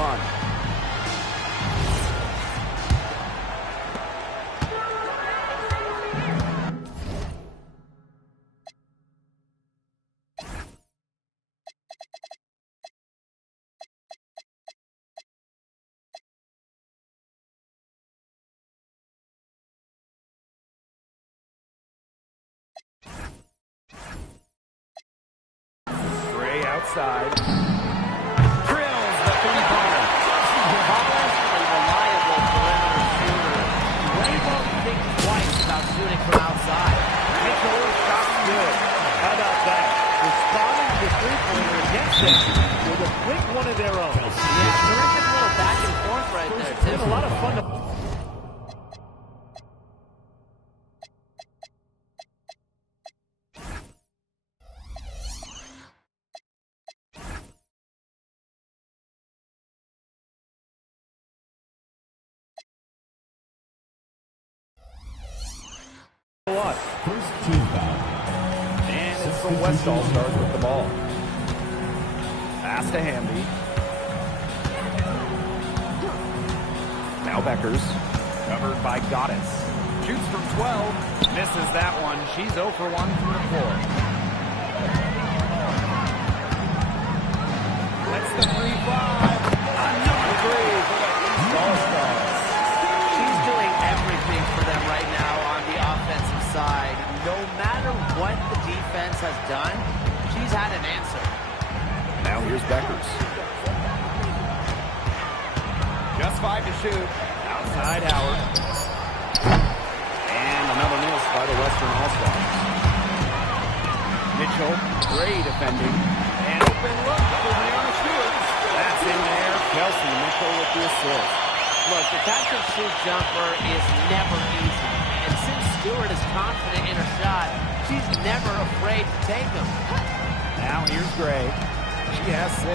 fun. Gray outside. Drills the three-pointer. Hollis, a reliable perimeter shooter. Gray won't think twice about shooting from outside. Mitchell shot good. How about that? Responding to the three-pointer against them with a quick one of their own. Yeah, terrific little back and forth right there, Tim. It's a lot of fun to... First team foul. And it's the West All-Stars with the ball. Pass to Hamby. Now Beckers. Covered by Goddess. Shoots from 12. Misses that one. She's 0 for 1 from the floor. That's the 3-5. Another 3 for the East All-Stars. She's doing everything for them right now on the offensive side. No matter what the defense has done, she's had an answer. Now here's Beckers. Just 5 to shoot. Outside Howard. And another miss by the Western All-Stars. Mitchell, Gray defending. And open look for Brianna Stewart. That's in there. Kelsey Mitchell with the assist. Look, the catch-and-shoot jumper is never easy. And since Stewart is confident in her shot, she's never afraid to take them. Now here's Gray. She has 6.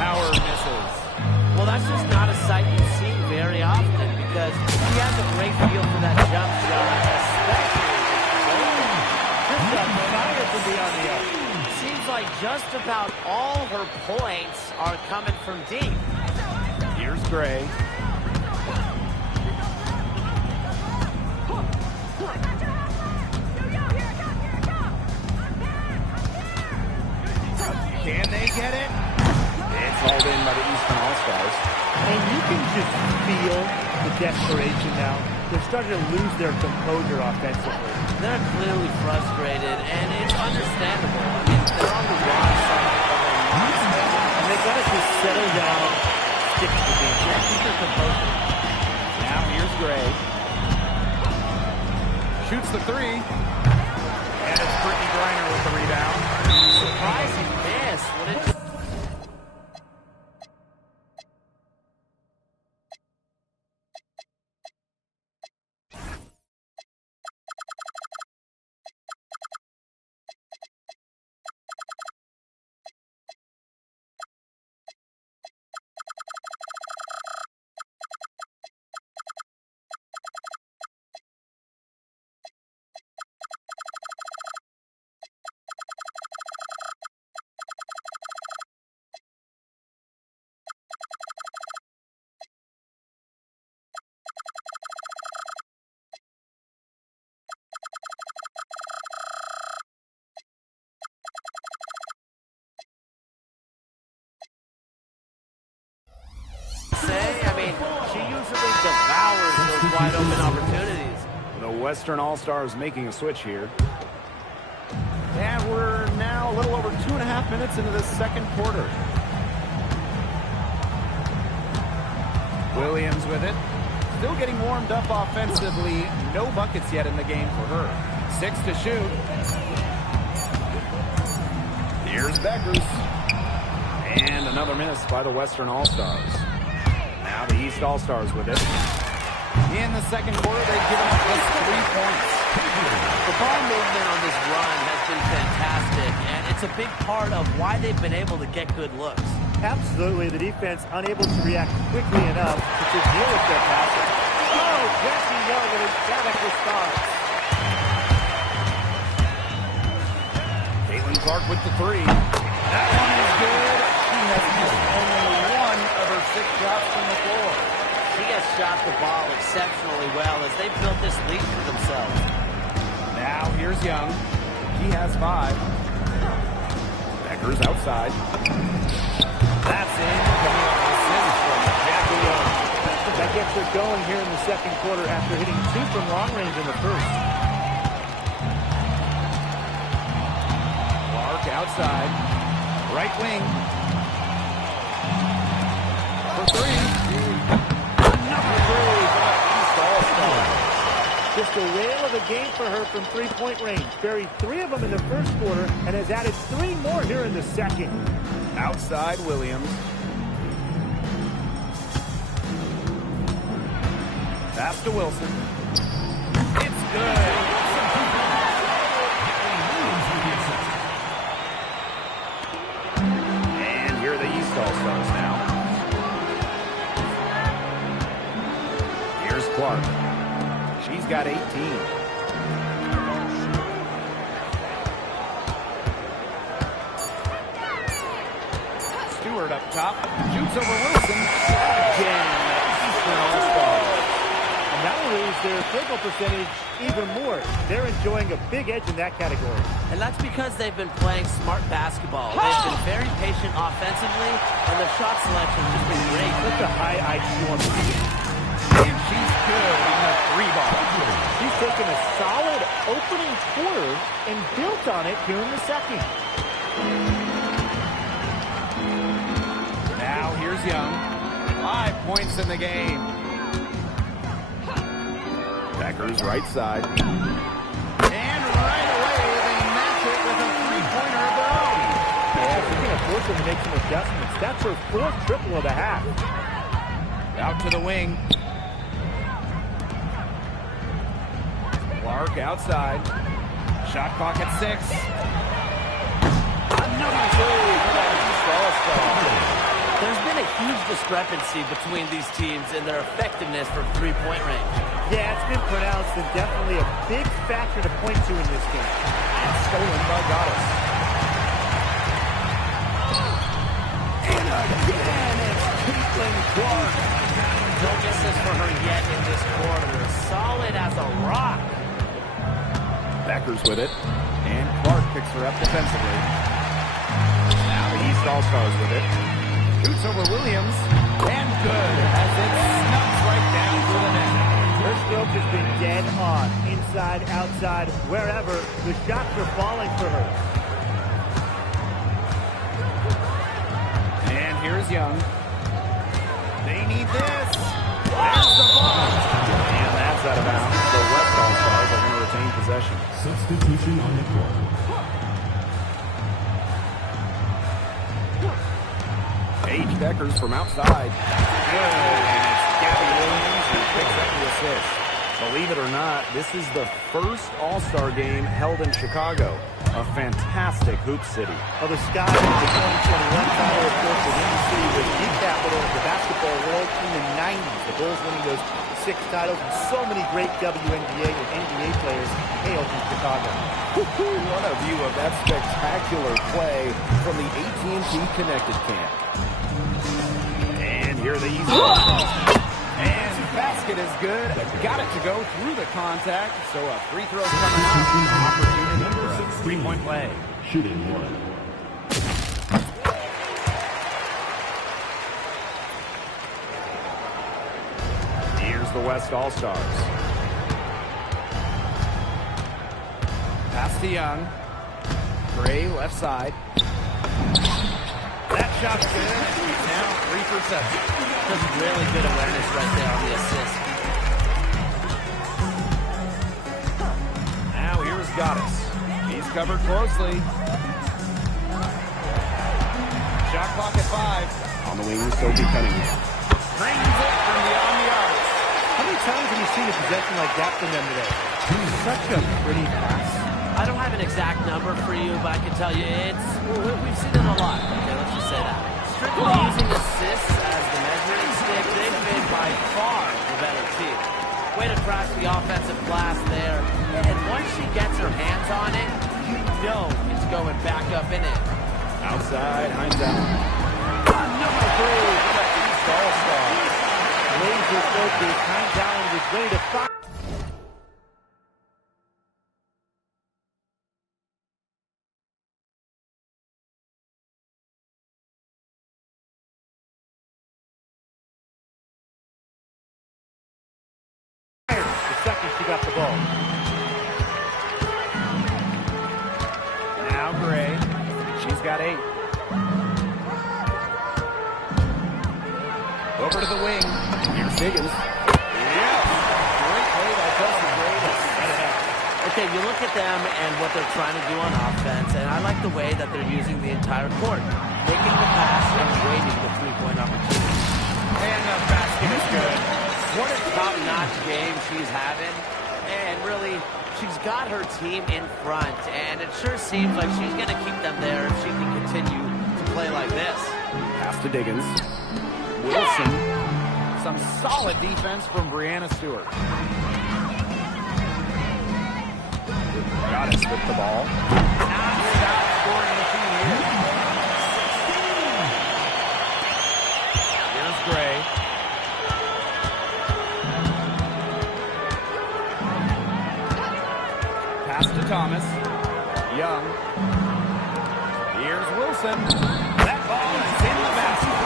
Howard misses. Well, that's just not a sight you see very often because she has a great feel for that jump shot, especially when she's open. Just a fire to be on the up. Seems like just about all her points are coming from deep. Here's Gray. Can they get it? It's hauled in by the Eastern All-Stars. And you can just feel the desperation now. They're starting to lose their composure offensively. They're clearly frustrated, and it's understandable. I mean, they're on the wrong side of their lives. And they got to just settle down, stick to the game. Yeah, keep their composure. Now here's Gray. Shoots the 3. And it's Brittany Griner with the rebound. Surprising miss. What did say? I mean, she usually devours those wide open opportunities. The Western All-Stars making a switch here. And we're now a little over 2.5 minutes into the second quarter. Williams with it. Still getting warmed up offensively. No buckets yet in the game for her. 6 to shoot. Here's Beckers. And another miss by the Western All-Stars. Now the East All-Stars with it. In the second quarter, they've given up just 3 points. The ball movement on this run has been fantastic, and it's a big part of why they've been able to get good looks. Absolutely, the defense unable to react quickly enough to deal with their passing. Oh, Jesse Young, an emphatic response. Caitlin Clark with the 3. That one is good. She has missed only 1 of shot the ball exceptionally well as they built this lead for themselves. Now here's Young. He has 5. Becker's outside. That's in. Coming up with assist from Jackie Young. That gets her going here in the second quarter after hitting 2 from long range in the first. Clark outside. Right wing. For 3. Another 3 for the East All-Stars. Just a whale of a game for her from three-point range. Buried 3 of them in the first quarter and has added 3 more here in the second. Outside Williams. Pass to Wilson. It's good. And here are the East All-Stars now. Here's Clark. She's got 18. Stewart up top. Shoots over Wilson. Again, Eastern All-Stars. And that will raise their field goal percentage even more. They're enjoying a big edge in that category. And that's because they've been playing smart basketball. They've been very patient offensively, and their shot selection has been great. Such a high IQ on the team. And she's good on the 3-ball. She's taken a solid opening quarter and built on it here in the second. Now here's Young. 5 points in the game. Becker's right side. And right away, they match it with a 3-pointer of their own. Yeah, she's going to force them to make some adjustments. That's her 4th triple of the half. Out to the wing. Clark outside. Shot clock at 6. Another 2 for that East All-Star. There's been a huge discrepancy between these teams in their effectiveness from three-point range. Yeah, it's been pronounced and definitely a big factor to point to in this game. And stolen by Goddess. And again, it's Caitlin Clark. No misses for her yet in this quarter. Solid as a rock. Becker's with it. And Clark picks her up defensively. Now the East All-Stars with it. Shoots over Williams. And good as it snugs right down through the net. Her stroke has been dead on. Inside, outside, wherever. The shots are falling for her. And here's Young. They need this. There's the ball. And that's out of bounds. The West All-Stars are going to retain possession. Substitution on the court. Paige Deckers from outside. Good. And it's Gabby Williams who picks up the assist. Believe it or not, this is the first All-Star game held in Chicago. A fantastic hoop city. Well, the Sky won the 2021 title, of course, with the city was the capital of the basketball world in the 90s. The Bulls winning those 6 titles, and so many great WNBA and NBA players hail from Chicago. What a view of that spectacular play from the AT&T Connected Camp. And here are the East All-Stars. And basket is good. Got it to go through the contact. So a free throw coming up. Opportunity for a 3-point play. Shooting 1. Here's the West All-Stars. Pass to Young. Gray left side. That shot's good. He's now 3 for 7. Just really good awareness right there on the assist. Now here's Goddess. He's covered closely. Shot clock at 5. On the wing, Sophie Cunningham. Drains it from beyond the arc. How many times have you seen a possession like that from them today? Such a pretty pass. I don't have an exact number for you, but I can tell you we've seen it a lot. Okay, let's just say that. Strictly using assists as the measuring stick, they've been by far the better team. Way to crash the offensive glass there. And once she gets her hands on it, you know it's going back up and in. Outside, Hines Allen. Number 3 for the East All-Stars. Laser focus his time down was ready to fire. The second she got the ball. Now Gray. She's got 8. Over to the wing. Here's Diggins. Yes! Great play by Kelsey Gray to set it up. Okay, you look at them and what they're trying to do on offense, and I like the way that they're using the entire court. Making the pass and waiting the three-point opportunity. And the basket is good. What a top-notch game she's having. And really, she's got her team in front, and it sure seems like she's going to keep them there if she can continue to play like this. Pass to Diggins. Wilson. Some solid defense from Brianna Stewart. Goddess with the ball. Non-stop scoring machine here. Here's Gray. Pass to Thomas. Young. Here's Wilson. That ball is in the basket.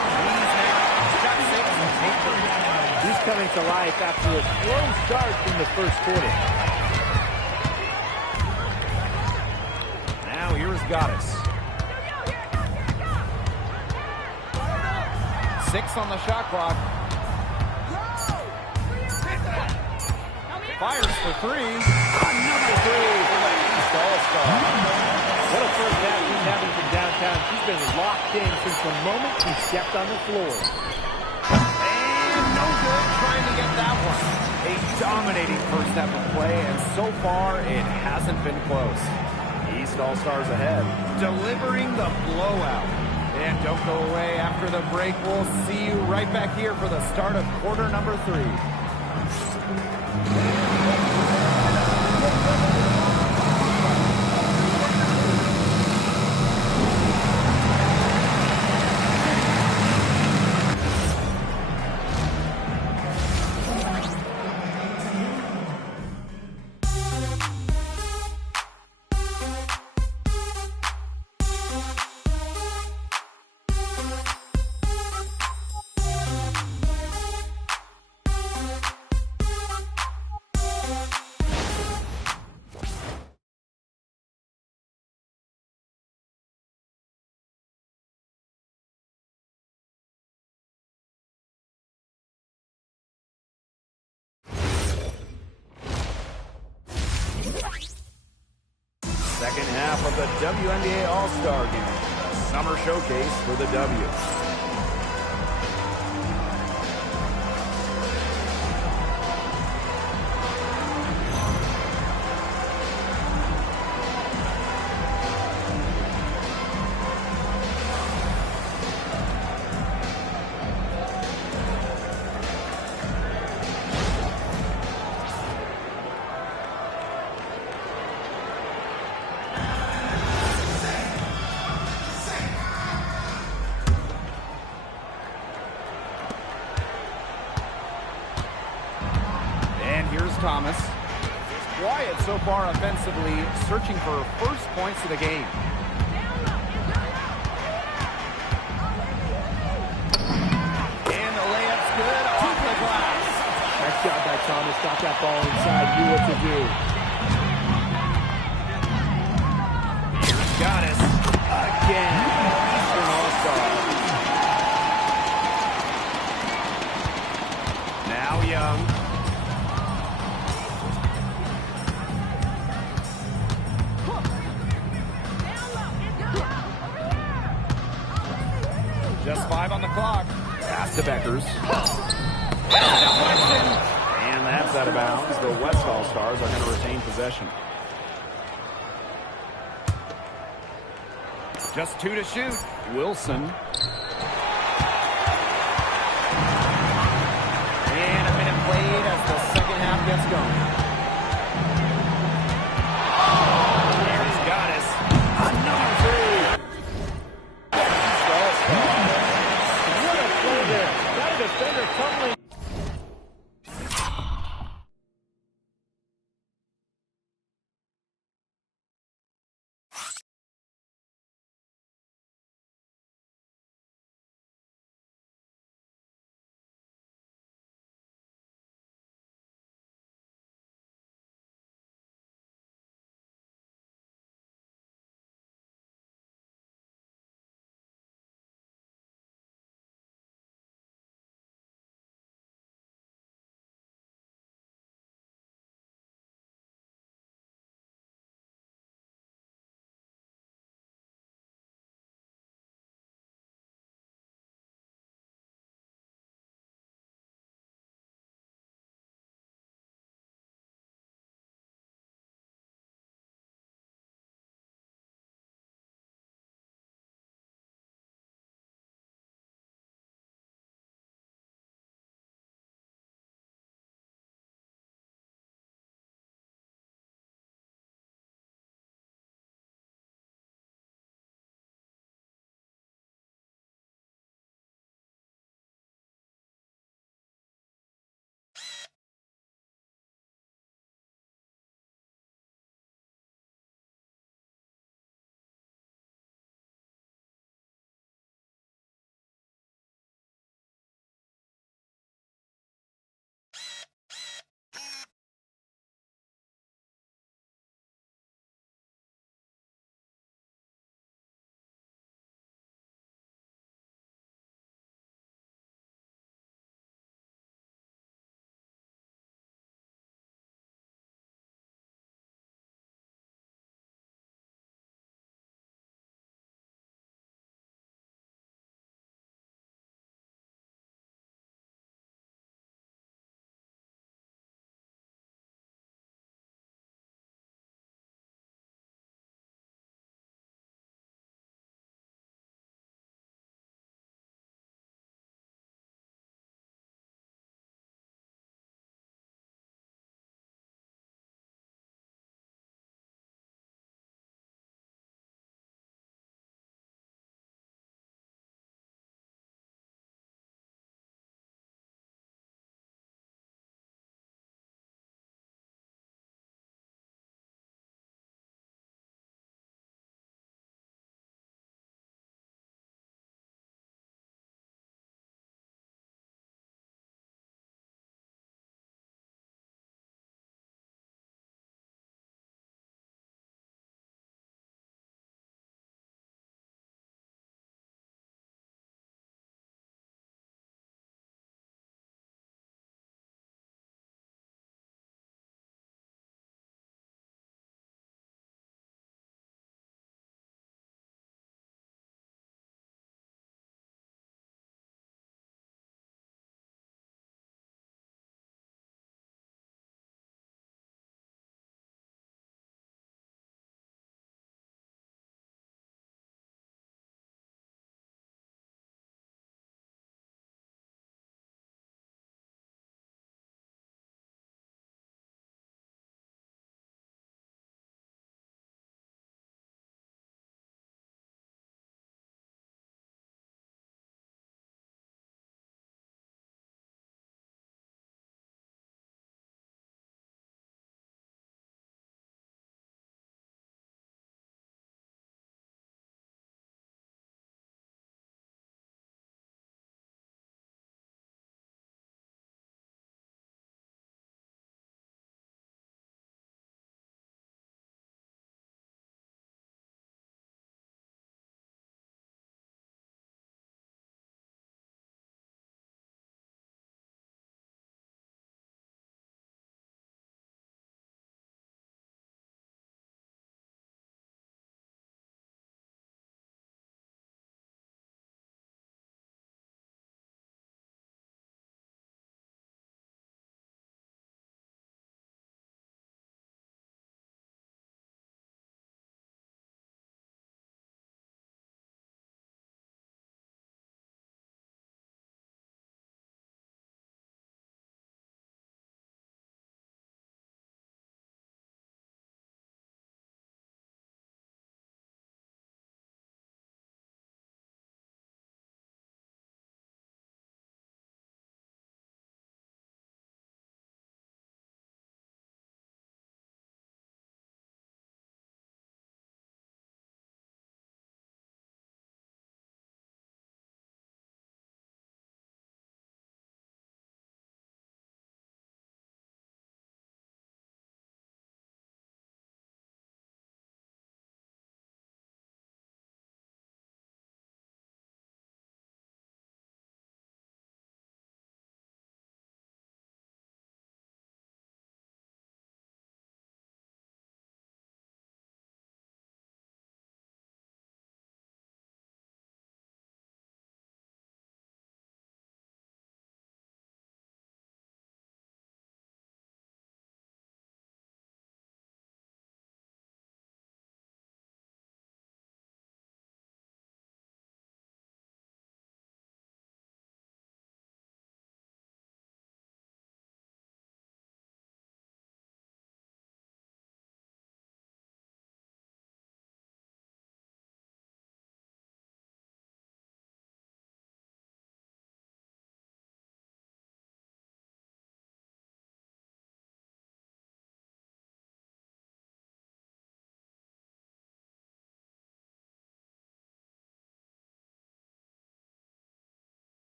He's coming to life after a slow start in the first quarter. Now here's Goddess. 6 on the shot clock. Fires for 3. Another 3 for the East All-Star. What a first half she's having from downtown. She's been locked in since the moment she stepped on the floor. And no good trying to get that one. A dominating first half of play, and so far it hasn't been close. East All-Stars ahead, delivering the blowout. And don't go away after the break. We'll see you right back here for the start of quarter number 3. Second half of the WNBA All-Star Game, a summer showcase for the W. Thomas. Quiet so far offensively, searching for first points of the game. And the layup's good off the glass. Nice job by Thomas. Got that ball inside, knew what to do. Here's Goddess. Again, Eastern All-Star. Now Young. Just 5 on the clock. Pass to Beckers. And that's out of bounds. The West All-Stars are going to retain possession. Just 2 to shoot. Wilson. And a minute played as the second half gets going. Here's Goddess. Another 3. What a play there. Got a defender tumbling.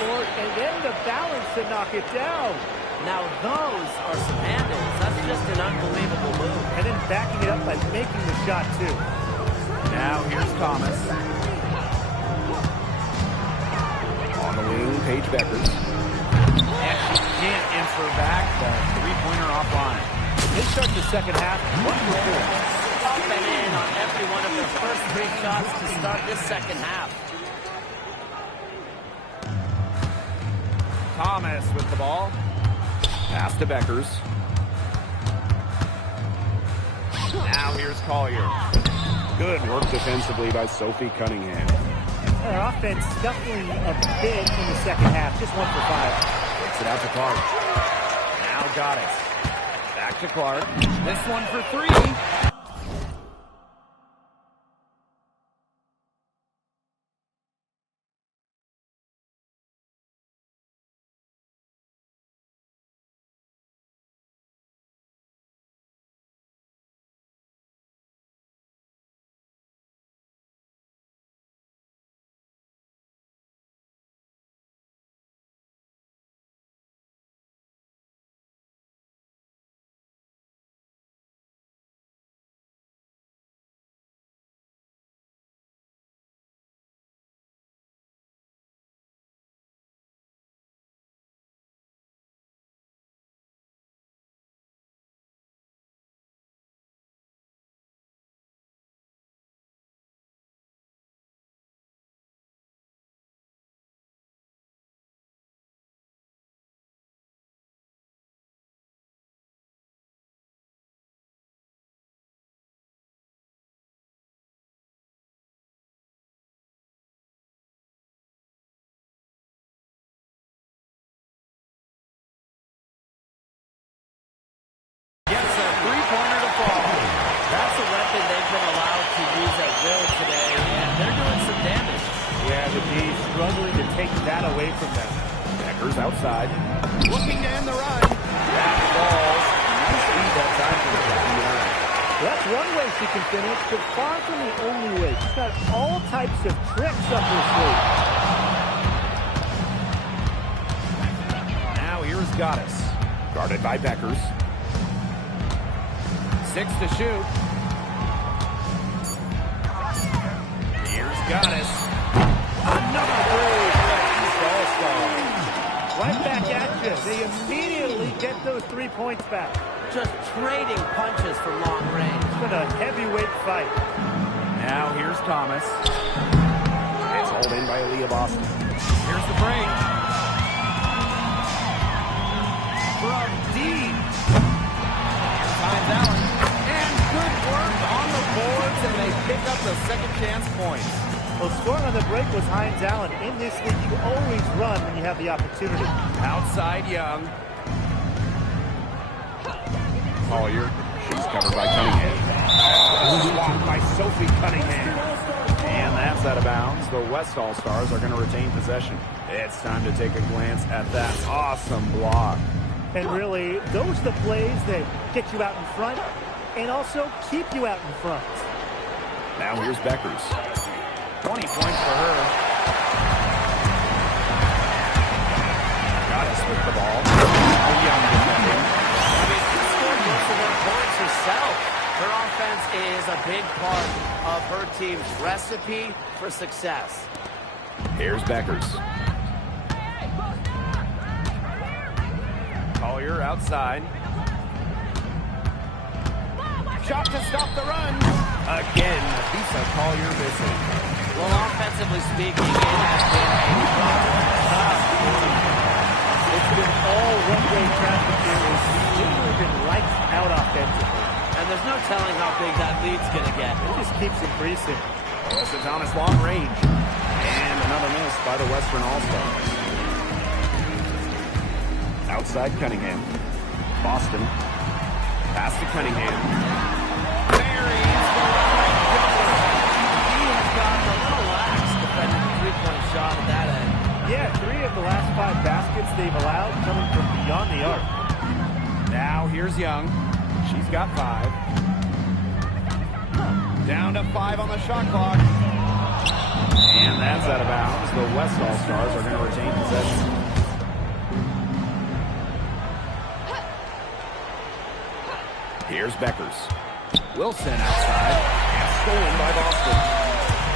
floor, and then the balance to knock it down. Now those are some handles. That's just an unbelievable move. And then backing it up by making the shot, too. Now here's Thomas. On the wing, Paige Beckers. And she can't answer back. The three-pointer offline. They start the second half 1 for 4. Up and in on every one of their first 3 shots to start this second half. Thomas with the ball. Pass to Beckers. Now here's Collier. Good work defensively by Sophie Cunningham. Their offense scuffling a bit in the second half. Just 1 for 5. Takes it out to Clark. Now Goddess. Back to Clark. This one for 3. Gets a three-pointer to fall. That's a weapon they've been allowed to use at will today, and they're doing some damage. Yeah, the D struggling to take that away from them. Beckers outside. Looking to end the run. Back balls. Nice speed that time for the behind. Well, that's one way she can finish, but far from the only way. She's got all types of tricks up her sleeve. Now here's Goddess. Guarded by Beckers. 6 to shoot. Here's Goddess. Another three for the East All-Stars. Right back at you. They immediately get those 3 points back. Just trading punches from long range. It's been a heavyweight fight. Now here's Thomas. It's hauled in by Aaliyah Boston. Here's the break. From deep. Here's Hines Allen. And good work on the boards, and they pick up the second chance points. Well, scoring on the break was Hines Allen. In this league, you always run when you have the opportunity. Outside Young. Collier. She's covered by Cunningham. Swapped by Sophie Cunningham. And that's out of bounds. The West All-Stars are going to retain possession. It's time to take a glance at that awesome block. And really, those are the plays that get you out in front and also keep you out in front. Now here's Beckers. 20 points for her. Goddess with the ball. Young defending. I mean, she scored most of her points herself. Her offense is a big part of her team's recipe for success. Here's Beckers. Collier outside. Shot to stop the run. Again, Lisa Collier missing. Well, offensively speaking, it has been a tough quarter. It's been all one-way traffic here. It's literally been lights out offensively. And there's no telling how big that lead's going to get. It just keeps increasing. Wesley Thomas long range. And another miss by the Western All-Stars. Outside Cunningham. Boston. Pass to Cunningham. Buries the right jumper. He has gotten a little lax defending the three-point shot at that end. Yeah, 3 of the last 5 baskets they've allowed coming from beyond the arc. Now here's Young. She's got 5. Down to 5 on the shot clock. And that's out of bounds. The West All-Stars are going to retain possession. Here's Beckers. Wilson outside. And stolen by Boston.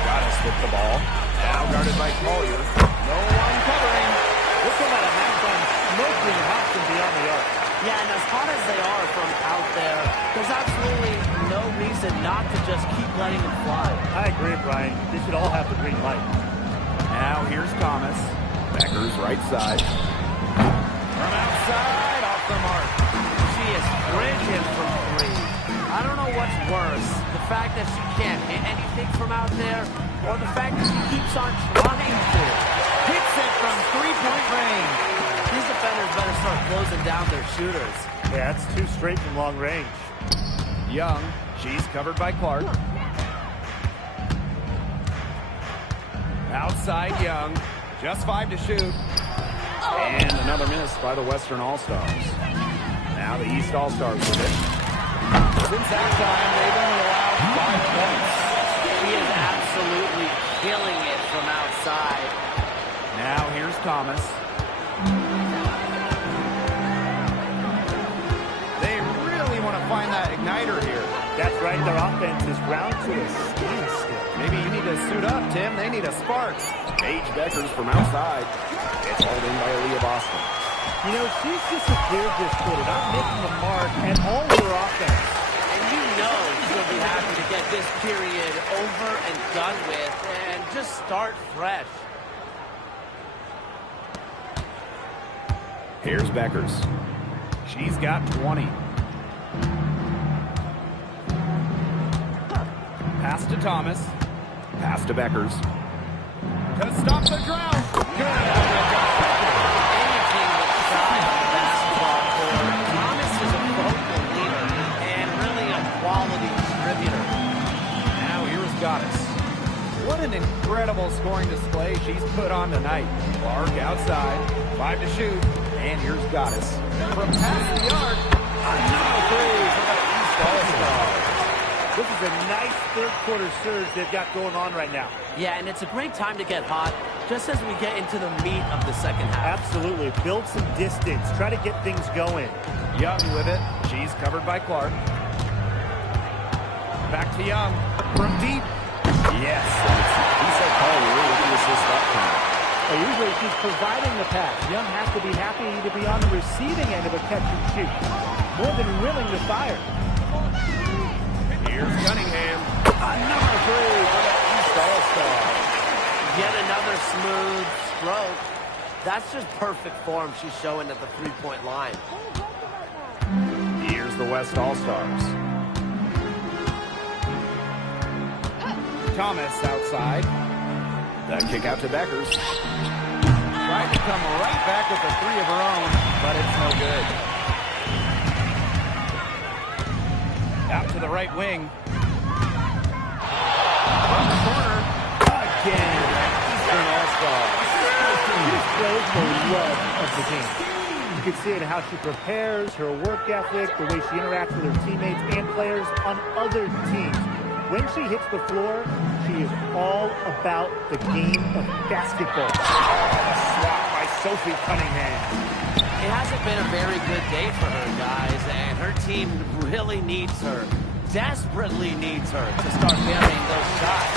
Goddess with the ball. Now guarded by Collier. No one covering. We'll come out of halftime smoking hot from beyond the arc. Yeah, and as hot as they are from out there, there's absolutely no reason not to just keep letting them fly. I agree, Brian. They should all have the green light. Now here's Thomas. Beckers right side. From outside, off the mark. She is frigid from three. I don't know what's worse, the fact that she can't hit anything from out there, or the fact that she keeps on trying to. Hits it from three-point range. These defenders better start closing down their shooters. Yeah, that's 2 straight from long range. Young, she's covered by Clark. Outside Young, just 5 to shoot. And another miss by the Western All-Stars. Now the East All-Stars with it. Since that time, they've only allowed 5 points. He is absolutely killing it from outside. Now here's Thomas. They really want to find that igniter here. That's right, their offense is ground to a standstill. Maybe you need to suit up, Tim. They need a spark. Paige Beckers from outside. It's hauled in by Aaliyah Boston. You know, she's disappeared this quarter, not making a mark at all with her offense. And you know she'll be happy to get this period over and done with and just start fresh. Here's Beckers. She's got 20. Pass to Thomas. Pass to Beckers. To stop the drought. Good. Anything but shy on the basketball court. Thomas is a vocal leader and really a quality distributor. Now here's Goddess. What an incredible scoring display she's put on tonight. Clark outside. 5 to shoot. And here's Goddess. From past the arc. Another 3 for the East All-Stars. This is a nice third-quarter surge they've got going on right now. Yeah, and it's a great time to get hot, just as we get into the meat of the second half. Absolutely. Build some distance. Try to get things going. Young with it. She's covered by Clark. Back to Young. From deep. Yes. He said Collier with the assist that time. Well, usually she's providing the pass. Young has to be happy to be on the receiving end of a catch and shoot. More than willing to fire. Here's Cunningham. Another 3 for the East All-Stars. Yet another smooth stroke. That's just perfect form she's showing at the three-point line. Here's the West All-Stars. Thomas outside. The kick out to Beckers. Tried to come right back with a 3 of her own, but it's no good. Out to the right wing. From the corner. Again. Eastern All-Stars. This shows the love of the game. You can see it in how she prepares, her work ethic, the way she interacts with her teammates and players on other teams. When she hits the floor, she is all about the game of basketball. Swat by Sophie Cunningham. It hasn't been a very good day for her, guys, and her team really needs her, desperately needs her to start burying those shots.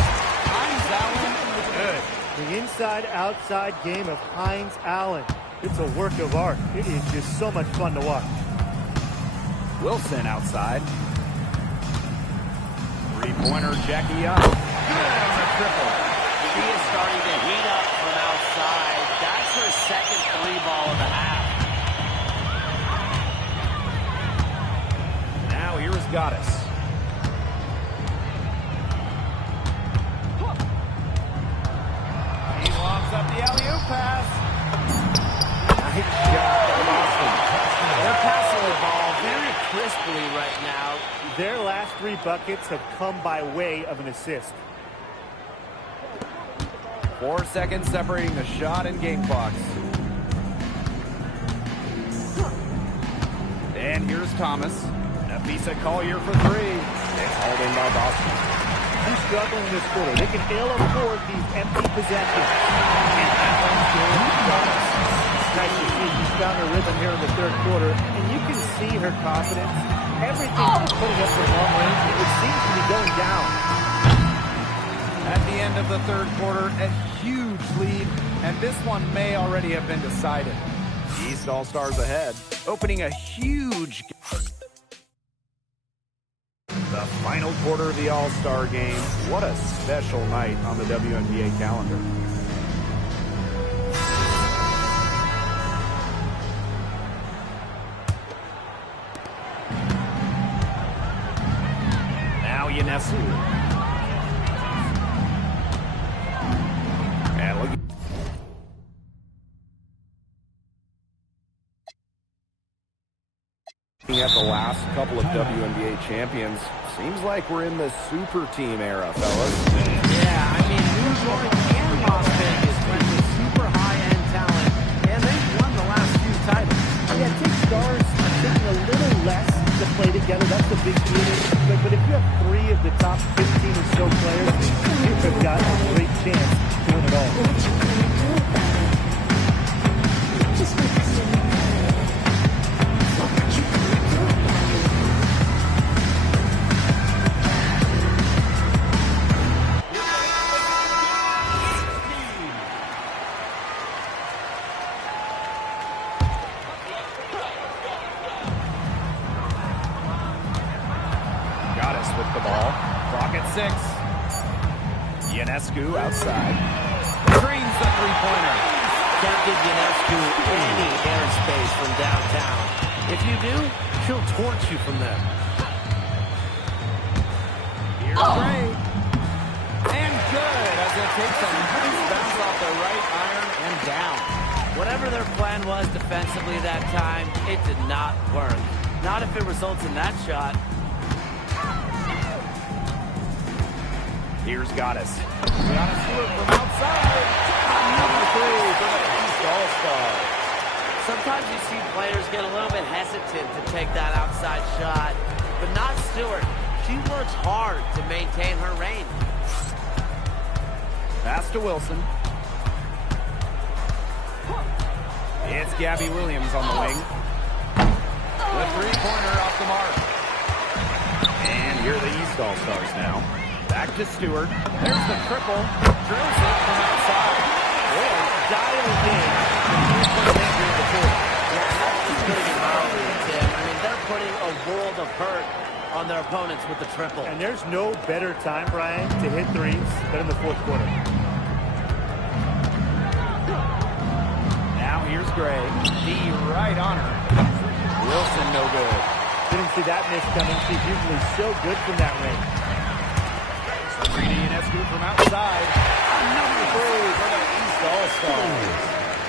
Hines Allen is good. The inside-outside game of Hines Allen. It's a work of art. It is just so much fun to watch. Wilson outside. Three-pointer, Jackie Young. Good on the triple. She is starting to heat up from outside. That's her second 3-ball of the half. Now here is Goddess. He lobs up the alley-oop pass. Nice shot by Boston. They're passing the ball very crisply right now. Their last 3 buckets have come by way of an assist. 4 seconds separating the shot and game clocks. And here's Thomas. Nafisa Collier for 3. It's hauled in by Boston. be struggling this quarter. They can ill afford these empty possessions. And that one's going to Goddess. Nice to see she's found her rhythm here in the third quarter. And you can see her confidence. Everything she's putting up from long range, it seems to be going down. At the end of the third quarter, a huge lead, and this one may already have been decided. The East All-Stars ahead, opening a huge... The final quarter of the All-Star game. What a special night on the WNBA calendar. Now Ionescu. And look at the last couple of WNBA champions. Seems like we're in the super team era, fellas. Yeah, I mean, New York and Las Vegas went with super high-end talent, and they've won the last few titles. Yeah, it takes stars taking a little less to play together. That's the big key. But if you have 3 of the top 15 or so players, you've got a great chance to win it all. With the ball. Clock at 6. Ionescu outside. Drains the three-pointer. Can't give Ionescu any airspace from downtown. If you do, she'll torch you from there. Here's Gray. And good as it takes a nice bounce off the right iron and down. Whatever their plan was defensively that time, it did not work. Not if it results in that shot. Here's Goddess. Goddess Stewart from outside. Number 3 for the East All-Stars. Sometimes you see players get a little bit hesitant to take that outside shot, but not Stewart. She works hard to maintain her range. Pass to Wilson. It's Gabby Williams on the wing. The three-pointer off the mark. And here are the East All-Stars now. Back to Stewart. There's the triple. Drills it from outside. Boy, dialed in. Yeah, that's just putting it mildly, Tim. I mean, they're putting a world of hurt on their opponents with the triple. And there's no better time, Brian, to hit threes than in the fourth quarter. Now here's Gray. D right on her. Wilson no good. Didn't see that miss coming. She's usually so good from that range. Sabrina Ionescu from outside. Number 3 for the East All-Stars.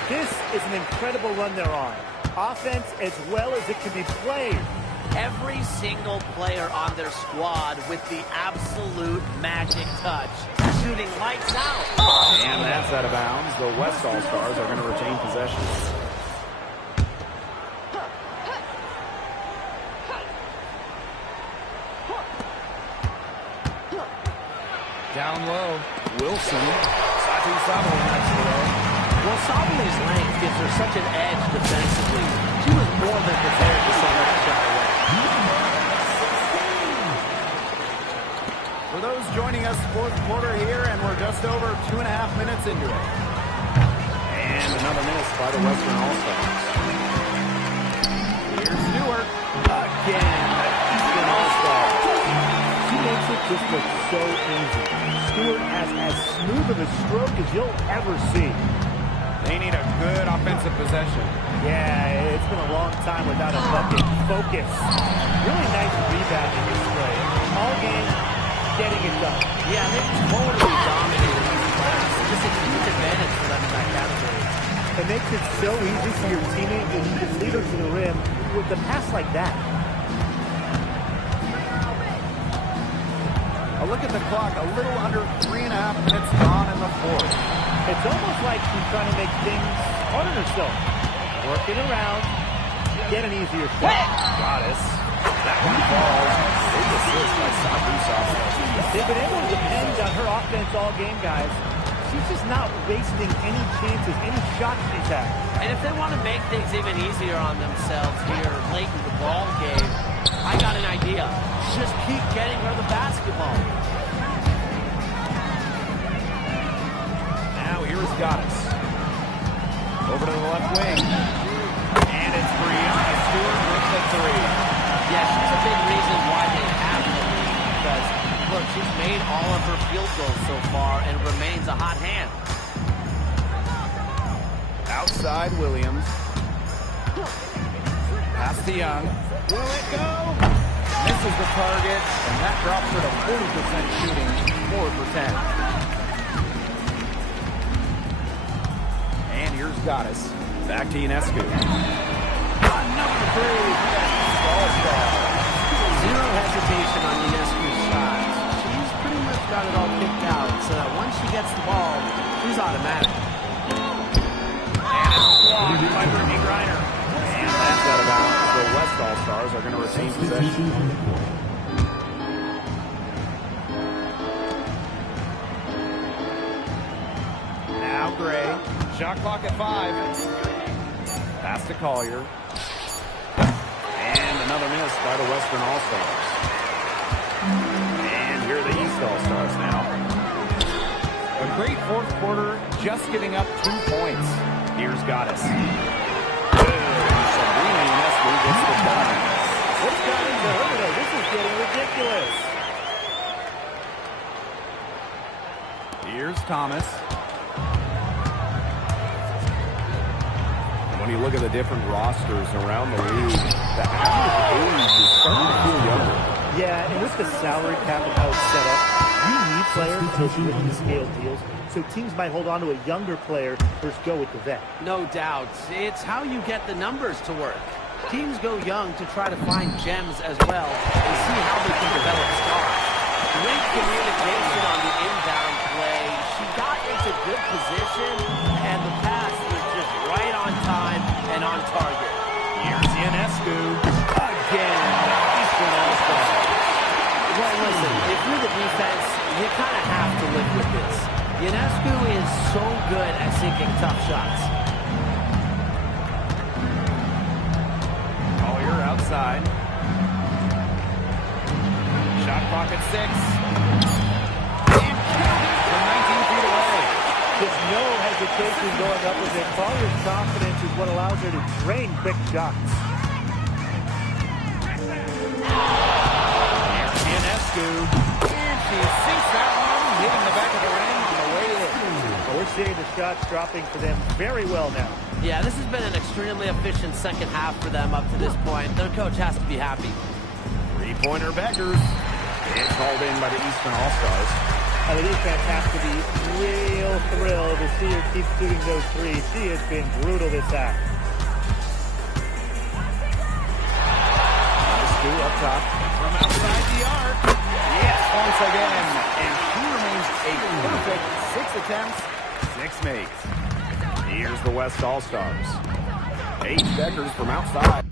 This is an incredible run they're on. Offense as well as it can be played. Every single player on their squad with the absolute magic touch. Shooting lights out. And that's out of bounds. The West All-Stars are going to retain possession. Down low. Wilson. Satu Sabo next to her. Well, Sabone's length gives her such an edge defensively. She was more than prepared to send that shot away. For those joining us, fourth quarter here, and we're just over 2.5 minutes into it. And another miss by the Western All-Stars. Here's Stewart. Again, the Eastern All-Stars. She makes it just look so easy. Stewart has as smooth of a stroke as you'll ever see. They need a good offensive possession. Yeah, it's been a long time without a bucket. Focus. Really nice rebounding display. All game, getting it done. Yeah, they totally dominated these class. Just a huge advantage for them in that category. It makes it so easy for your teammate when you can lead her to the rim with a pass like that. A look at the clock, a little under 3.5 minutes gone in the fourth. It's almost like she's trying to make things hard on herself. Working around, get an easier shot. Goddess. That one falls. Big assist by Satu Sabo. They've been able to depend on her offense all game, guys. She's just not wasting any chances, any shots she's had. And if they want to make things even easier on themselves here late in the ball game, I got an idea. Just keep getting her the basketball. Now here's Goddess. Over to the left wing. And it's Brianna Stewart with the three. Yeah, she's a big reason why they have the lead because, look, she's made all of her field goals so far and remains a hot hand. Outside Williams. Pass to Young. Will it go? Misses the target, and that drops her to 40% shooting, 4 for 10. And here's Goddess. Back to Ionescu. Number 3. All-star. Zero hesitation on Ionescu's shots. She's pretty much got it all picked out, so that once she gets the ball, she's automatic. And it's blocked by Brittany Griner. And that's out of bounds. The West All-Stars are going to retain possession. Substitution on the court. Now Gray. Shot clock at 5. Pass to Collier. And another miss by the Western All-Stars. And here are the East All-Stars now. A great fourth quarter, just giving up 2 points. Here's Goddess. Sabrina Ionescu gets the dime. What's got into her today? This is getting ridiculous. Here's Thomas. And when you look at the different rosters around the league, the average age is starting to feel younger. Yeah, and with the salary cap and how it's set up, you need players with rookie scale deals, so teams might hold on to a younger player versus go with the vet. No doubt. It's how you get the numbers to work. Teams go young to try to find gems as well and see how they can develop stars. Great communication on the inbound play. She got into good position, and the pass was just right on time and on target. Here's Ionescu again. Eastern All-Stars. Well, listen, if you're the defense, you kind of have to live with this. Ionescu is so good at sinking tough shots. Collier outside. Shot clock at 6. And killed it from 19 feet away. There's no hesitation going up with it. Collier's confidence is what allows her to drain quick shots. Here's Ionescu. And she sinks that one, hitting the back of the ring on the way in. Well, we're seeing the shots dropping for them very well now. Yeah, this has been an extremely efficient second half for them up to this point. Their coach has to be happy. Three-pointer Beckers. It's hauled in by the Eastern All-Stars. And the defense has to be real thrilled to see her keep shooting those threes. She has been brutal this half. Ionescu up top. From outside the arc. Yes, once again. And she remains a perfect 6 attempts, 6 makes. Here's the West All-Stars. Paige Beckers from outside.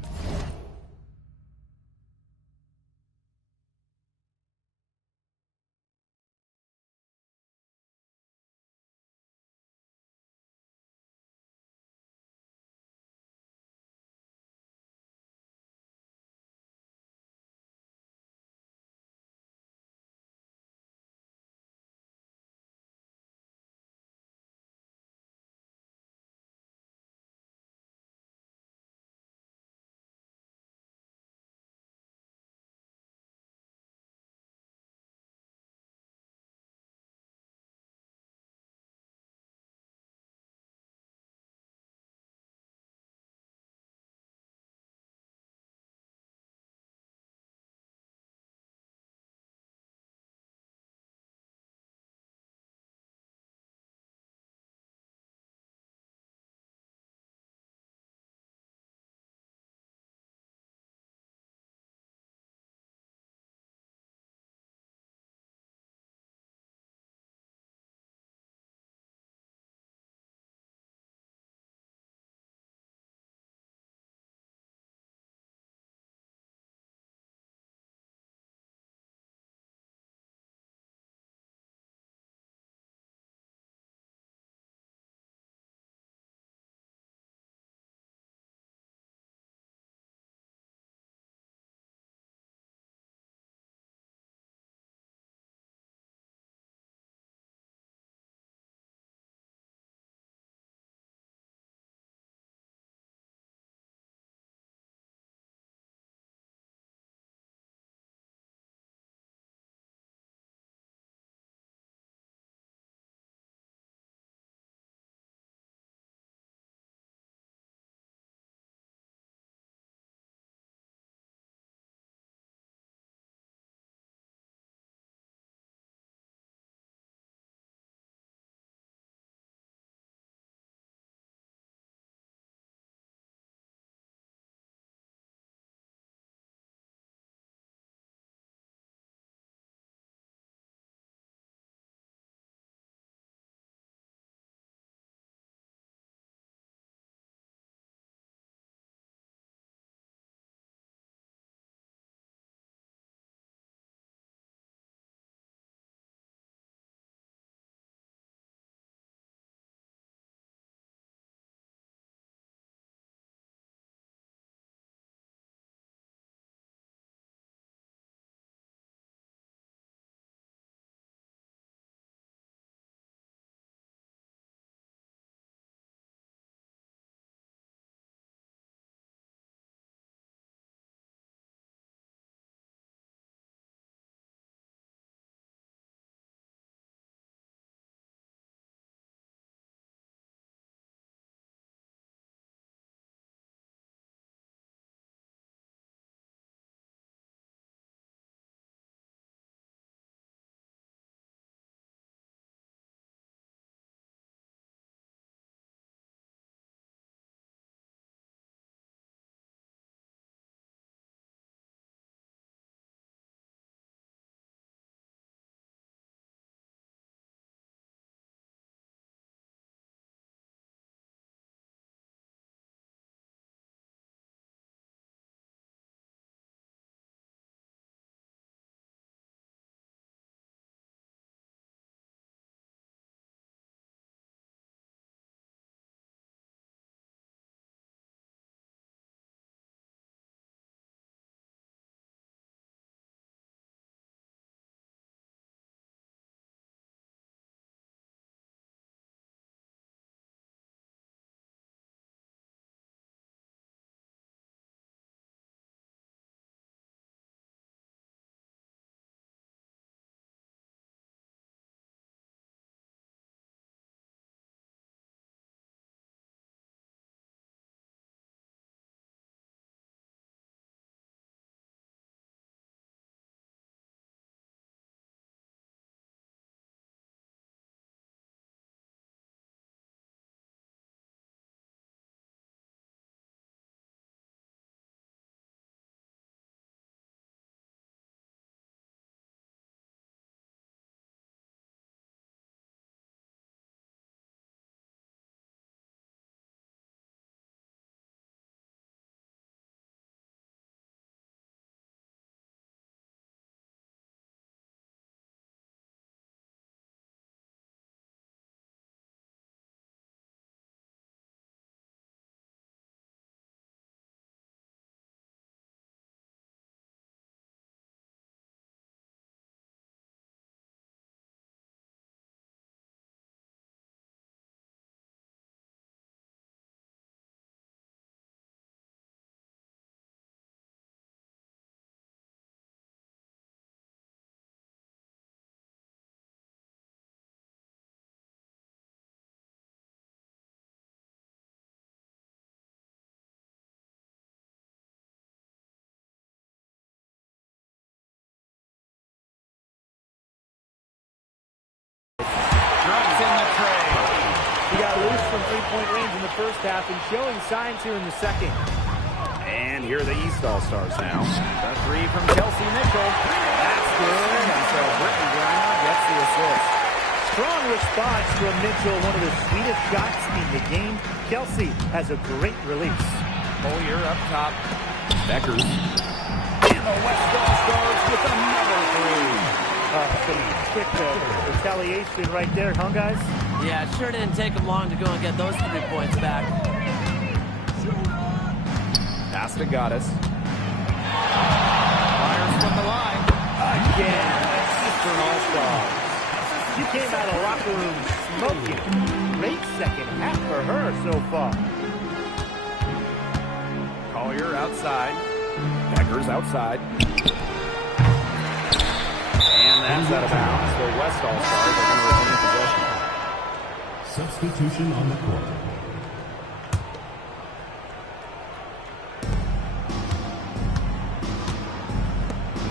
the first half and showing signs here in the second. And here are the East All-Stars now. The three from Kelsey Mitchell. That's good. And so Brittany Griner gets the assist. Strong response from Mitchell, one of the sweetest shots in the game. Kelsey has a great release. Collier up top. Beckers. And the West All-Stars with another three. Some quick retaliation right there, huh, guys? Yeah, it sure didn't take them long to go and get those 3 points back. Pass to Goddess. Fires from the line. Again, Eastern All-Stars. She came out of the locker room smoking. Great second half for her so far. Collier outside. Beckers outside. And that's out of bounds. The West All-Stars are going to retain possession. Substitution on the court.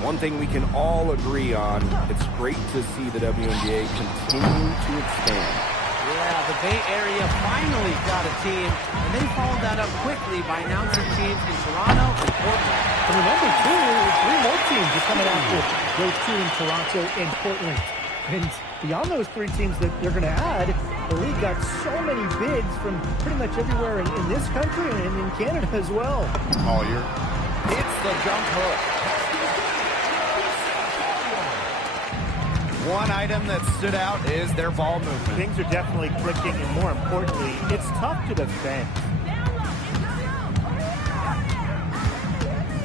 One thing we can all agree on, it's great to see the WNBA continue to expand. Yeah, the Bay Area finally got a team, and they followed that up quickly by announcing teams in Toronto and Portland. And remember, too, 3 more teams are coming after those 2 in Toronto and Portland. And beyond those 3 teams that they're going to add, the league got so many bids from pretty much everywhere in this country and in Canada as well. Collier hits the jump hook. One item that stood out is their ball movement. Things are definitely clicking, and more importantly, it's tough to defend.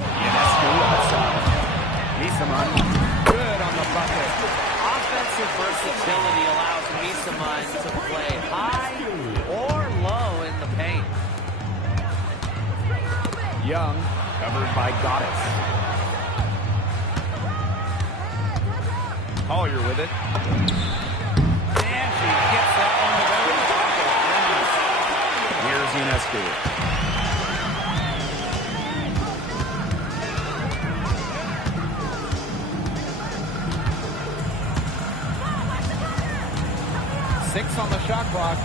Ionescu outside. Misaman, good on the bucket. Offensive versatility allows Misaman to play high or low in the paint. Young, covered by Goddess. Collier with it. And she gets that on the very top of the Here's Ionescu. Six on the shot clock.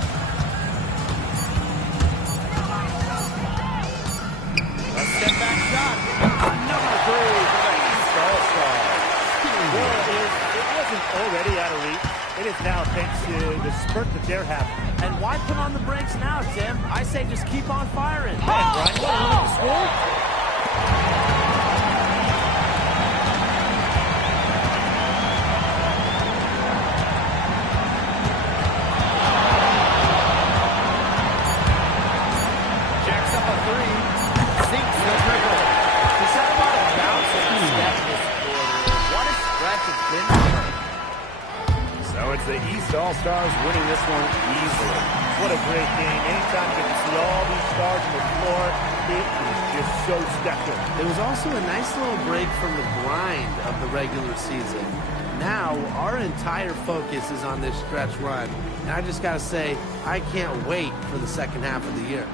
A step back shot. Number 3 for the East All-Stars. It wasn't already out of reach. It is now thanks to the spurt that they're having. And why put on the brakes now, Tim? I say just keep on firing. Man, Brian, you want to look at the score? The East All-Stars winning this one easily. What a great game. Anytime you get to see all these stars on the floor, it is just so special. It was also a nice little break from the grind of the regular season. Now, our entire focus is on this stretch run. And I just got to say, I can't wait for the second half of the year.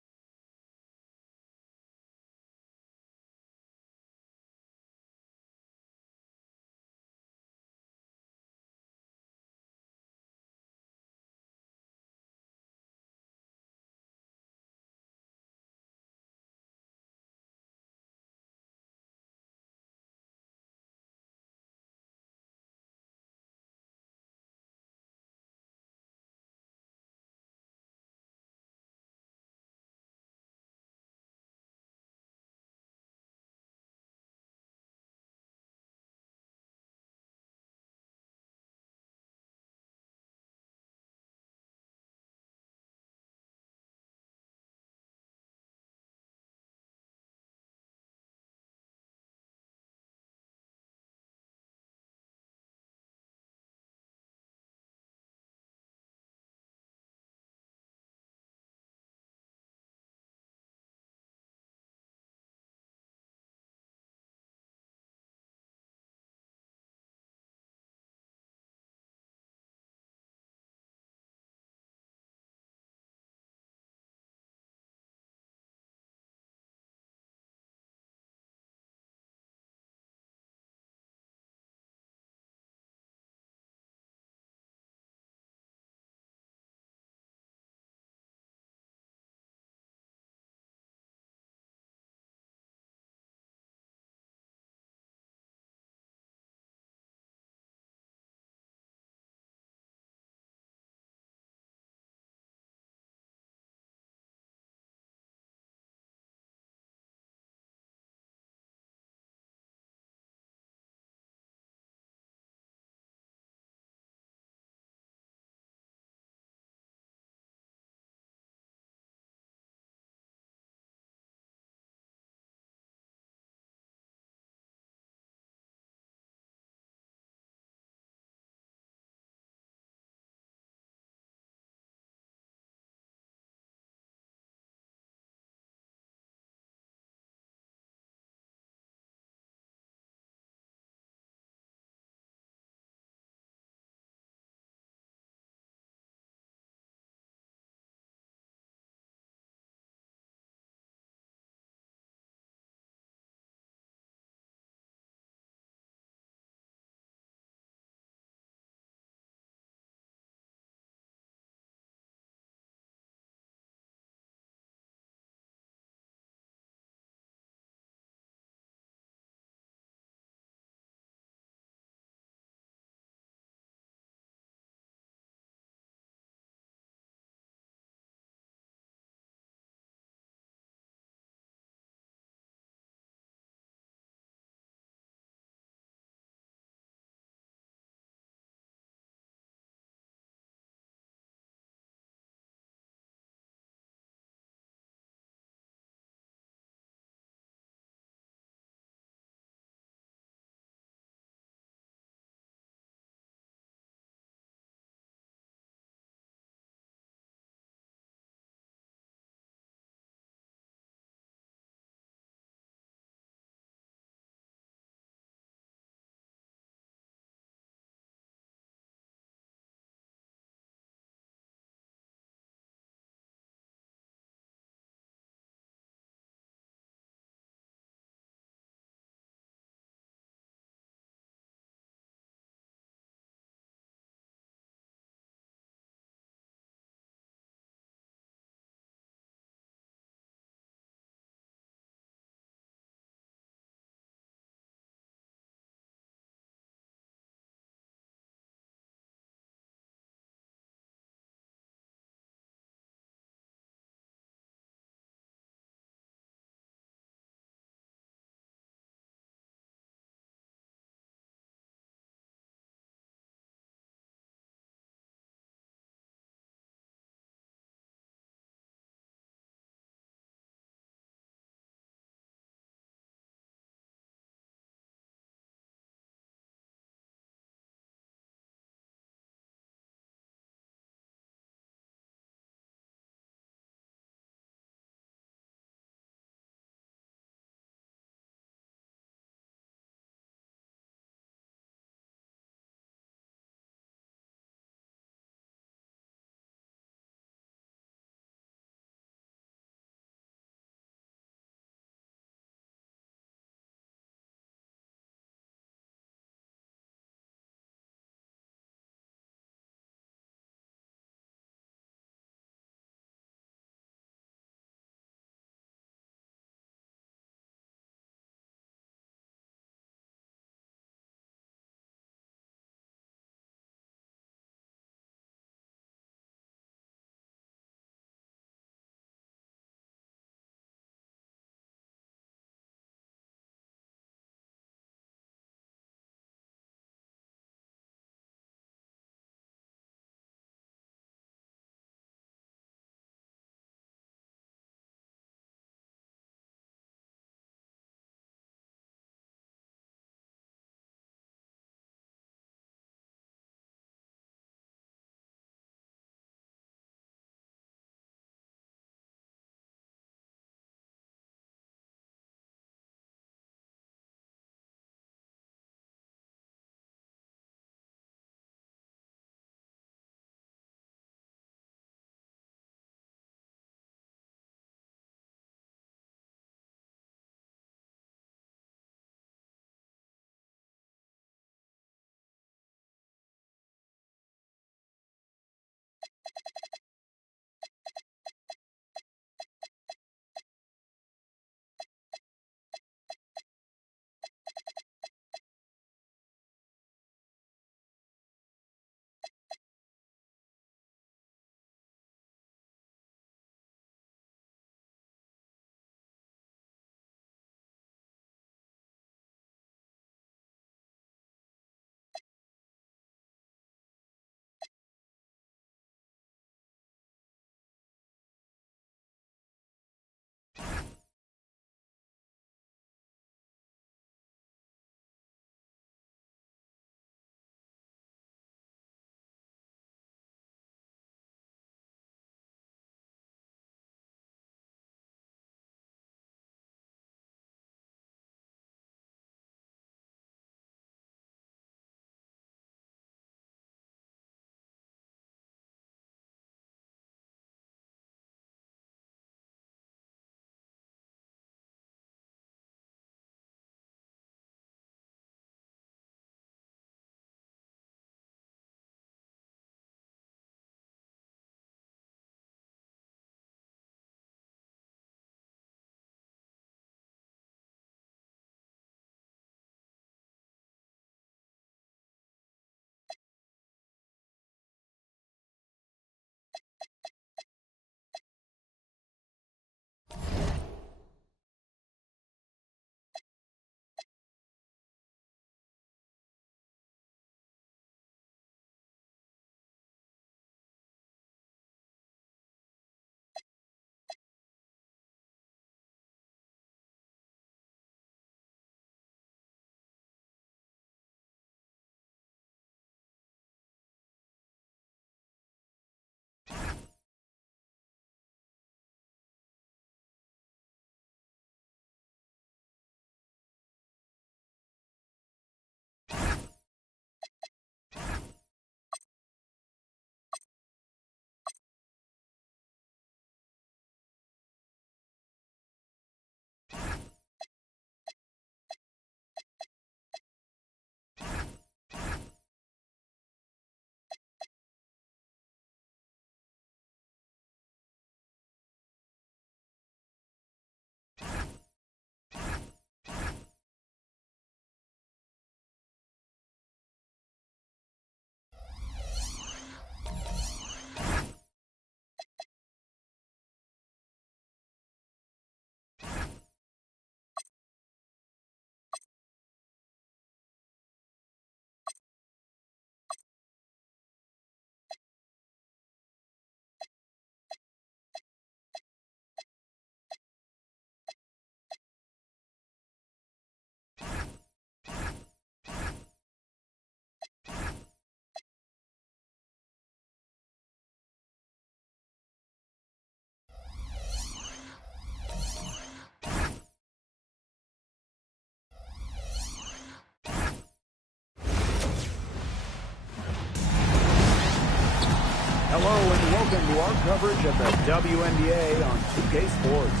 Hello and welcome to our coverage of the WNBA on 2K Sports.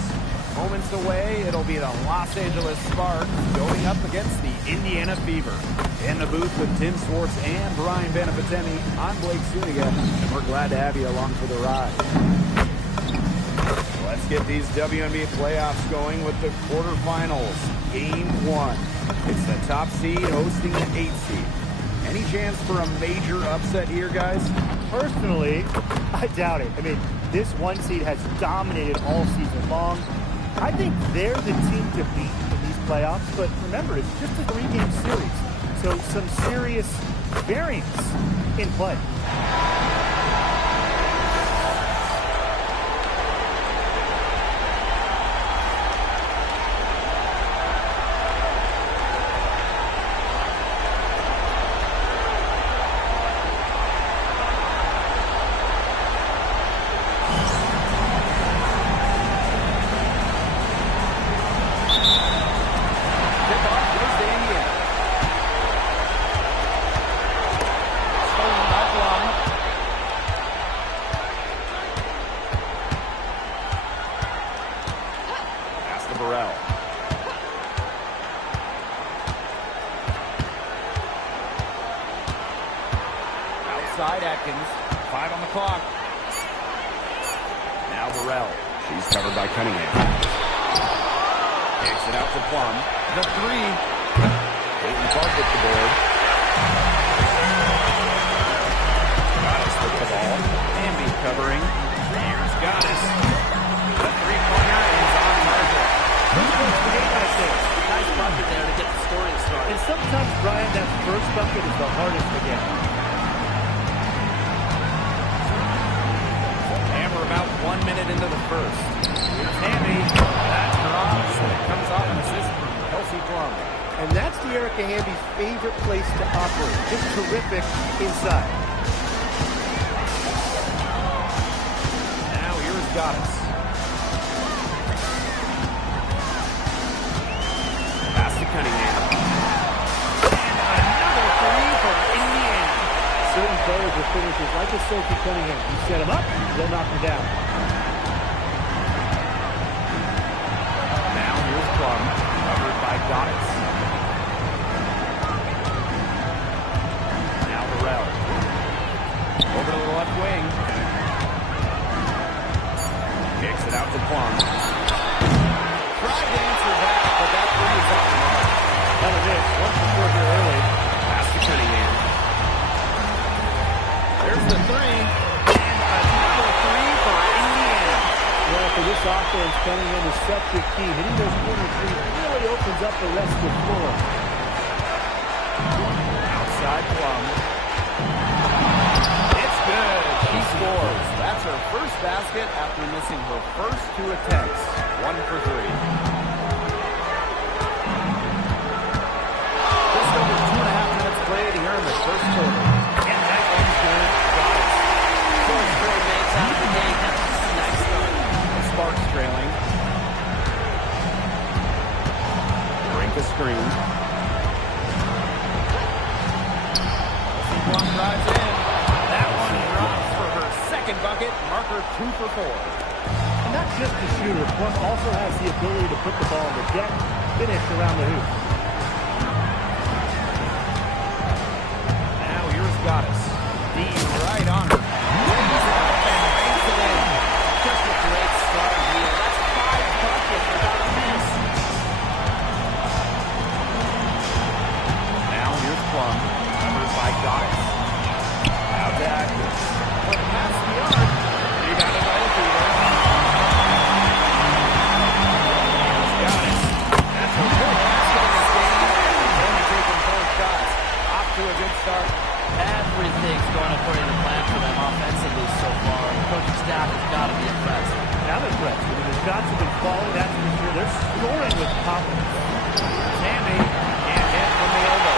Moments away, it'll be the Los Angeles Sparks going up against the Indiana Fever. In the booth with Tim Swartz and Brian Benapatemi, I'm Blake Zuniga, and we're glad to have you along for the ride. Let's get these WNBA playoffs going with the quarterfinals. Game 1. It's the top seed hosting the 8th seed. Any chance for a major upset here, guys? Personally, I doubt it. I mean, this 1 seed has dominated all season long. I think they're the team to beat in these playoffs, but remember, it's just a 3-game series, so some serious variance in play. Atkins, 5 on the clock. Now Burrell. She's covered by Cunningham. Takes it out to Plum. The 3. Peyton Clark with the board. Goddess with the ball. Amby covering. Here's Goddess. The 3-pointer is on market. First points for the game, I say. Nice bucket there to get the scoring started. And sometimes, Brian, that first bucket is the hardest to get. About 1 minute into the first. Here's Hamby. That drops, and it comes off an assist from Kelsey Plum. And that's the Erica Hamby's favorite place to operate. Just terrific inside. Now here's Goddess. Pass to Cunningham. And another 3 for Indiana. Certain players are finishers like a Sophie Cunningham. You set them up, they'll knock them down. Now here's Plum, covered by Goddess. Now Burrell. Over to the left wing. Kicks it out to Plum. Tried to answer that, but that 3 is off the mark. Another miss. Once before here early. Pass to Cunningham. There's the 3, and another 3 for Indiana. Well, for this offense, Cunningham is such a key. Hitting those corner 3s really opens up the rest of the floor. Outside Plum. It's good. She scores. That's her first basket after missing her first 2 attempts. 1 for 3. Just over 2.5 minutes played here in the first quarter. Sparks trailing. Brink a screen. Plum drives in. That one drops for her second bucket. Marker 2 for 4. And not just a shooter, Plum also has the ability to put the ball in the deck, finish around the hoop. Now here's Goddess. D right on her. Brings it up and banks it in. Just a great start here. That's 5 buckets without a miss. Now here's Plum, covered by Goddess. Out to Atkins. Put past the arc. Rebounded by the Fever. Here's Goddess. That's her 4th basket in this game. She's only taken 4 shots. Off to a good start. Everything's going according to plan for them offensively so far. The coaching staff has got to be impressed. I'm impressed. I mean, the shots have been falling, that's for sure. They're scoring with confidence. Sammy can't hit from the elbow.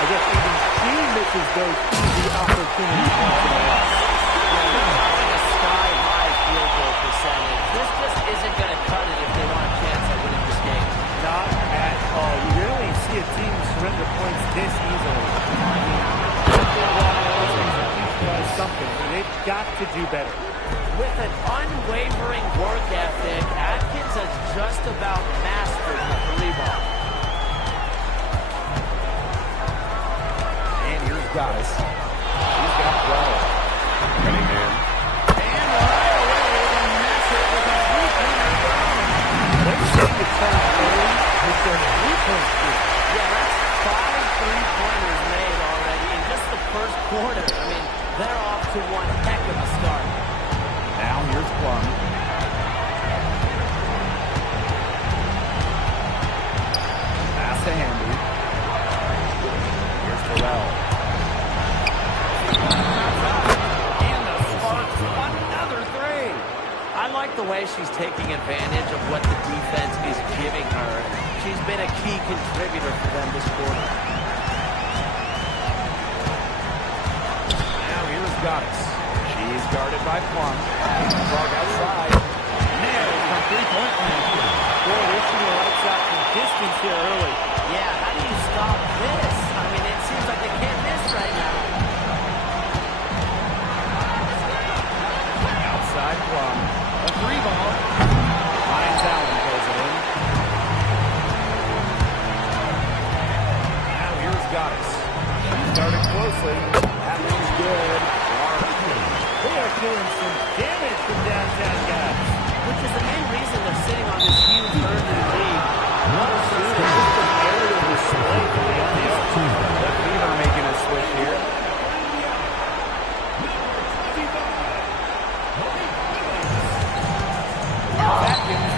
I guess even she misses those easy opportunities once in a while. Yeah, they're not like a sky-high field goal percentage. This just isn't going to cut it if they want a chance at winning this game. Not at all. You rarely see a team surrender points this easily. I mean, something. They've got to do better. With an unwavering work ethic, Atkins has just about mastered the three ball. And here's Goddess. She's got 12. Cunningham. And right away, they miss it with a three-pointer down. They're starting to turn early with their three-point streak. Yeah, that's 5 three-pointers made already in just the first quarter. I mean, they're off to one heck of a start. Now here's Plum. Pass to Hamby. Here's Terrell. And the Sparks, another three. I like the way she's taking advantage of what the defense is giving her. She's been a key contributor for them this quarter. Now here's Goddess. She's guarded by Plum. Clark outside. Nailed from three-point range. Boy, they're shooting the lights out from distance here early. Yeah, how do you stop this? I mean, it seems like they can't miss right now. Outside Plum. A three ball. Hines Allen pulls it in. Now here's Goddess. She started closely. That one's good. They are doing some damage from downtown, guys. Which is the main reason they're sitting on this huge early lead. What a shooting. Just an aerial display from beyond the arc. The Fever making a switch here. Atkins.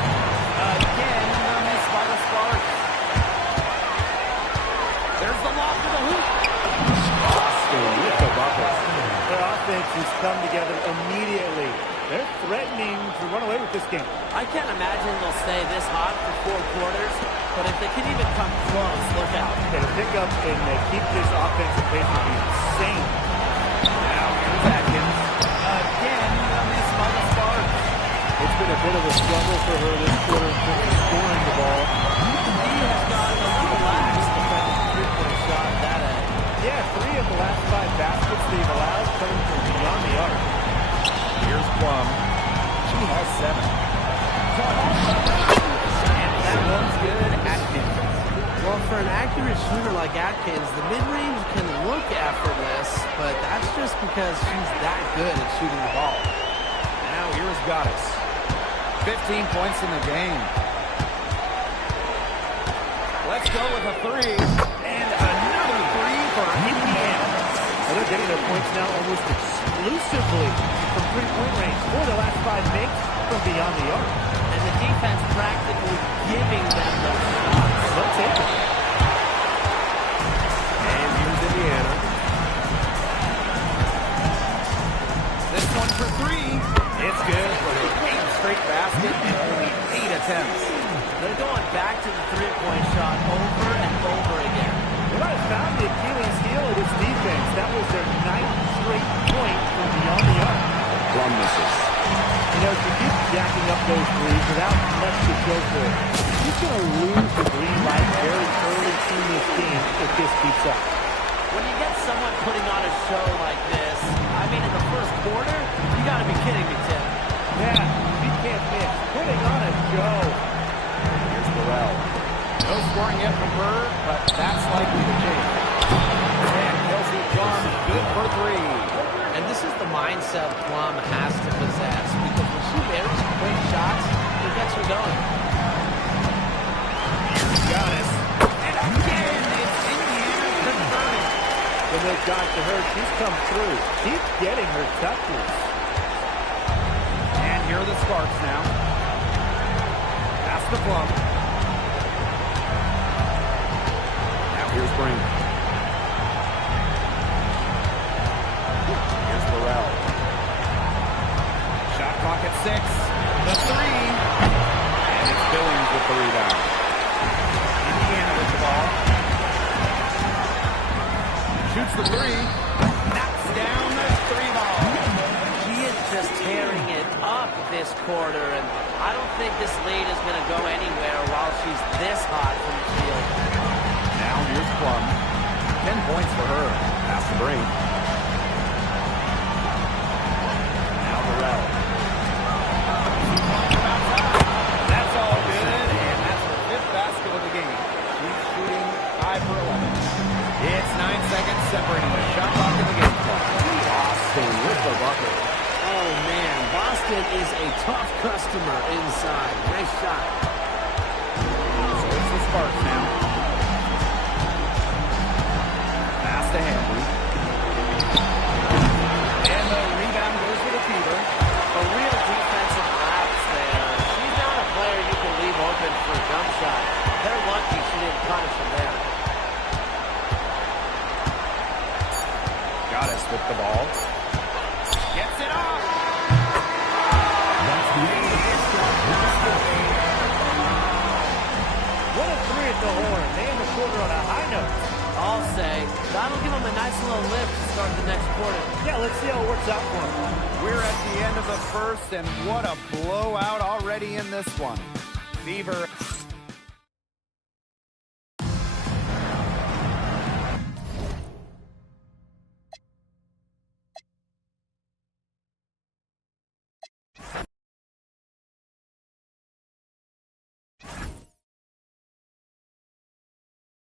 Again, a miss by the Sparks. There's the lob to the hoop. Austin with the bucket. Their offense has come together immediately. They're threatening to run away with this game. I can't imagine they'll stay this hot for 4 quarters, but if they can even come close, look out. They'll pick up and keep this offensive pace will be insane. Now here's Atkins. Again, a miss by the Sparks. It's been a bit of a struggle for her this quarter in terms of scoring the ball. He has gotten a little lax defending the three-point shot at that end. Yeah, 3 of the last 5 baskets they've allowed coming from beyond the arc. Here's Plum. She has 7. And that one's good. Atkins. Well, for an accurate shooter like Atkins, the mid-range can look effortless, but that's just because she's that good at shooting the ball. Now here's Goddess. 15 points in the game. Let's go with a 3. And another 3 for Indiana. They're getting their points now almost exclusively from three-point range. 4 of the last 5 makes from beyond the arc. And the defense practically giving them those shots. They'll take it. And here's Indiana. This one for 3. It's good for her 8th straight basket and only 8 attempts. They're going back to the three-point shot over and over again. They might have found the Achilles heel of this defense. That was their 9th straight point from beyond the arc. Plum misses. You know, if you keep jacking up those threes without much to show for it, you're going to lose the green light very early in this game if this keeps up. When you get someone putting on a show like this, I mean, in the first quarter, you got to be kidding me, Tim. Yeah, she can't miss. Putting on a show. Here's Burrell. No scoring yet from her, but that's likely to change. And Kelsey Plum, good for 3. And this is the mindset Plum has to possess, because when she buries quick shots, it gets her going. Here's Giannis. And again, it's Indiana converting. When they've got to her, she's come through. Keep getting her touches. And here are the Sparks now. Pass the Plum. Now here's Brink. Here's Burrell. Shot clock at 6. The 3. And it's Billings with the rebound. Indiana with the ball. Shoots the 3. Knocks down the 3 ball. She is just tearing it up this quarter, and I don't think this lead is going to go anywhere while she's this hot from the field. Now here's Plum. 10 points for her. Pass the Brink. Boston is a tough customer inside. Nice shot. So it's the Sparks now. Pass to Hamby. And the rebound goes to the Fever. A real defensive lapse there. She's not a player you can leave open for a jump shot. They're lucky she didn't punish him there. Got us with the ball. Gets it off. That's the end of the first shot. What a three at the horn. They end the quarter on a high note. I'll say that'll give them a nice little lift to start the next quarter. Yeah, let's see how it works out for them. We're at the end of the first, and what a blowout already in this one. Fever